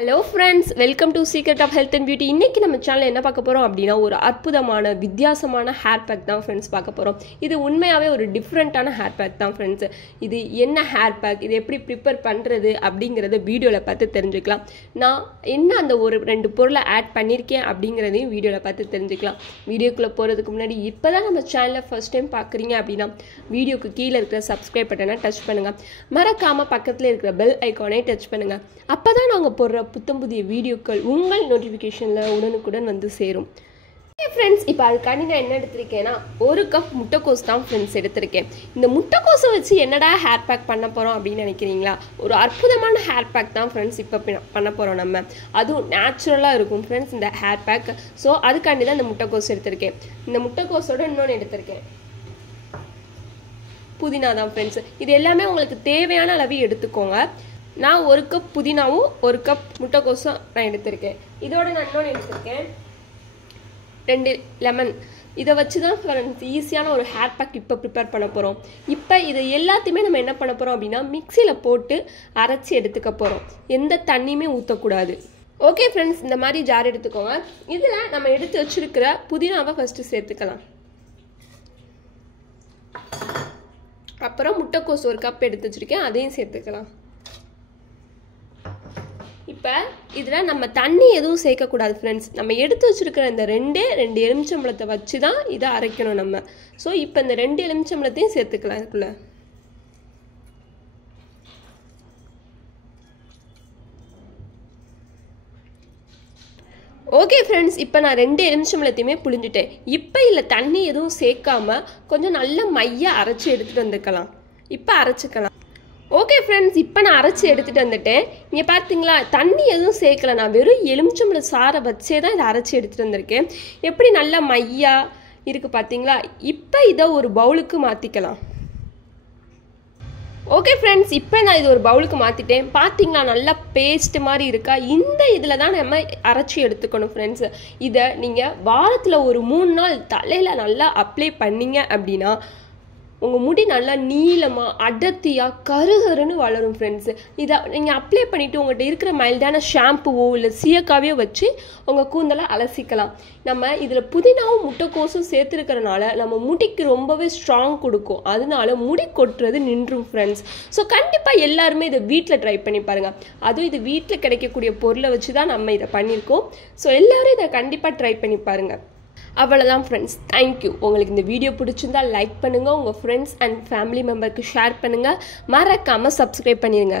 Hello friends, welcome to Secret of Health and Beauty. இன்னைக்கு நம்ம சேனல்ல என்ன பார்க்க போறோம் அப்படினா ஒரு அற்புதமான வித்தியாசமான ஹேர் பேக் தான் फ्रेंड्स பார்க்க போறோம். இது உண்மையாவே ஒரு டிஃபரண்டான ஹேர் பேக் தான் फ्रेंड्स. இது என்ன ஹேர் பேக், இது எப்படி prepare பண்றது அப்படிங்கறத வீடியோல பார்த்து தெரிஞ்சுக்கலாம். நான் என்ன அந்த ஒரு ரெண்டு பொருளை ஆட் பண்ணிருக்கேன் அப்படிங்கறதையும் வீடியோல பார்த்து தெரிஞ்சுக்கலாம். வீடியோக்குள்ள போறதுக்கு முன்னாடி இப்பதான் நம்ம சேனலை ஃபர்ஸ்ட் டைம் பார்க்கறீங்க அப்படினா வீடியோக்கு கீழ இருக்கிற subscribe பட்டனை டச் பண்ணுங்க. மறக்காம பக்கத்துல இருக்கிற bell ஐகானை டச் பண்ணுங்க. அப்பதான் நாங்க போடுற புத்தம் புதிய வீடியோக்கள் உங்கள் நோட்டிஃபிகேஷன்ல உடனுக்குடன் வந்து சேரும். ஃப்ரெண்ட்ஸ், இப்போ அதுக்காண்டி நான் என்ன எடுத்திருக்கேன்னா ஒரு கப் முட்டைக்கோஸ் தான் ஃப்ரெண்ட்ஸ் எடுத்திருக்கேன். இந்த முட்டைக்கோஸை வச்சு என்னடா ஹேர் பேக் பண்ண போகிறோம் அப்படின்னு நினைக்கிறீங்களா? ஒரு அற்புதமான ஹேர் பேக் தான் ஃப்ரெண்ட்ஸ் இப்போ பண்ண போகிறோம் நம்ம. அதுவும் நேச்சுரலாக இருக்கும் ஃப்ரெண்ட்ஸ் இந்த ஹேர் பேக். ஸோ அதுக்காண்டி தான் இந்த முட்டைக்கோஸ் எடுத்திருக்கேன். இந்த முட்டைக்கோஸோட இன்னொன்று எடுத்திருக்கேன் புதினா தான் ஃப்ரெண்ட்ஸ். இது எல்லாமே உங்களுக்கு தேவையான அளவு எடுத்துக்கோங்க. நான் ஒரு கப் புதினாவும் ஒரு கப் முட்டைக்கோஸும் நான் எடுத்திருக்கேன். இதோட நான் இன்னொன்று எடுத்திருக்கேன் 2 லெமன். இதை வச்சு தான் ஈஸியான ஒரு ஹேர் பேக் இப்போ ப்ரிப்பேர் பண்ண போகிறோம். இப்போ இதை எல்லாத்தையுமே நம்ம என்ன பண்ண போகிறோம் அப்படின்னா மிக்சியில் போட்டு அரைச்சி எடுத்துக்க போகிறோம். எந்த தண்ணியுமே ஊற்றக்கூடாது. ஓகே ஃப்ரெண்ட்ஸ், இந்த மாதிரி ஜார் எடுத்துக்கோங்க. இதில் நம்ம எடுத்து வச்சிருக்கிற புதினாவை ஃபஸ்ட்டு சேர்த்துக்கலாம். அப்புறம் முட்டைக்கோஸ் ஒரு கப் எடுத்து வச்சுருக்கேன், அதையும் சேர்த்துக்கலாம். இப்போ இதில் நம்ம தண்ணி எதுவும் சேர்க்கக்கூடாது ஃப்ரெண்ட்ஸ். நம்ம எடுத்து வச்சுருக்கிற இந்த ரெண்டு எலுமிச்சம்பழத்தை வச்சு தான் இதை அரைக்கணும் நம்ம. ஸோ இப்போ இந்த 2 எலுமிச்சம்பழத்தையும் சேர்த்துக்கலாம் இதுக்குள்ள. ஓகே ஃப்ரெண்ட்ஸ், இப்போ நான் 2 எலுமிச்சம்பழத்தையுமே புழிஞ்சிட்டேன். இப்போ இல்லை தண்ணி எதுவும் சேர்க்காம கொஞ்சம் நல்ல மையாக அரைச்சி எடுத்துகிட்டு வந்துக்கலாம். இப்போ அரைச்சிக்கலாம். ஓகே ஃப்ரெண்ட்ஸ், இப்போ நான் அரைச்சி எடுத்துகிட்டு வந்துட்டேன். இங்கே பார்த்தீங்களா, தண்ணி எதுவும் சேர்க்கல. நான் வெறும் எலுமிச்சம்பழ சாறை வச்சே தான் இதை அரைச்சி எடுத்துகிட்டு வந்திருக்கேன். எப்படி நல்லா மையாக இருக்குது பார்த்தீங்களா? இப்போ இதை ஒரு பவுலுக்கு மாற்றிக்கலாம். ஓகே ஃப்ரெண்ட்ஸ், இப்போ நான் இது ஒரு பவுலுக்கு மாற்றிட்டேன். பார்த்தீங்களா நல்லா பேஸ்ட் மாதிரி இருக்கா? இந்த இதில் தான் நம்ம அரைச்சி எடுத்துக்கணும் ஃப்ரெண்ட்ஸ். இதை நீங்கள் வாரத்தில் ஒரு 3 நாள் தலையில் நல்லா அப்ளை பண்ணிங்க அப்படின்னா உங்கள் முடி நல்லா நீளமாக அடர்த்தியாக கருகருன்னு வளரும் ஃப்ரெண்ட்ஸ். இதை நீங்கள் அப்ளை பண்ணிவிட்டு உங்கள்கிட்ட இருக்கிற மைல்டான ஷாம்புவோ இல்லை சீயக்காவையோ வச்சு உங்கள் கூந்தலை அலசிக்கலாம். நம்ம இதில் புதினாவும் முட்டைக்கோஸும் சேர்த்துருக்கிறனால நம்ம முடிக்கு ரொம்பவே ஸ்ட்ராங் கொடுக்கும். அதனால முடி கொட்டுறது நின்றும் ஃப்ரெண்ட்ஸ். ஸோ கண்டிப்பாக எல்லாருமே இதை வீட்டில் ட்ரை பண்ணி பாருங்கள். அதுவும் இது வீட்டில் கிடைக்கக்கூடிய பொருளை வச்சு தான் நம்ம இதை பண்ணியிருக்கோம். ஸோ எல்லோரும் இதை கண்டிப்பாக ட்ரை பண்ணி பாருங்கள். அவ்வளோதான் ஃப்ரெண்ட்ஸ், தேங்க்யூ. உங்களுக்கு இந்த வீடியோ பிடிச்சிருந்தா லைக் பண்ணுங்கள், உங்கள் ஃப்ரெண்ட்ஸ் அண்ட் ஃபேமிலி மெம்பருக்கு ஷேர் பண்ணுங்கள், மறக்காமல் சப்ஸ்கிரைப் பண்ணிடுங்க.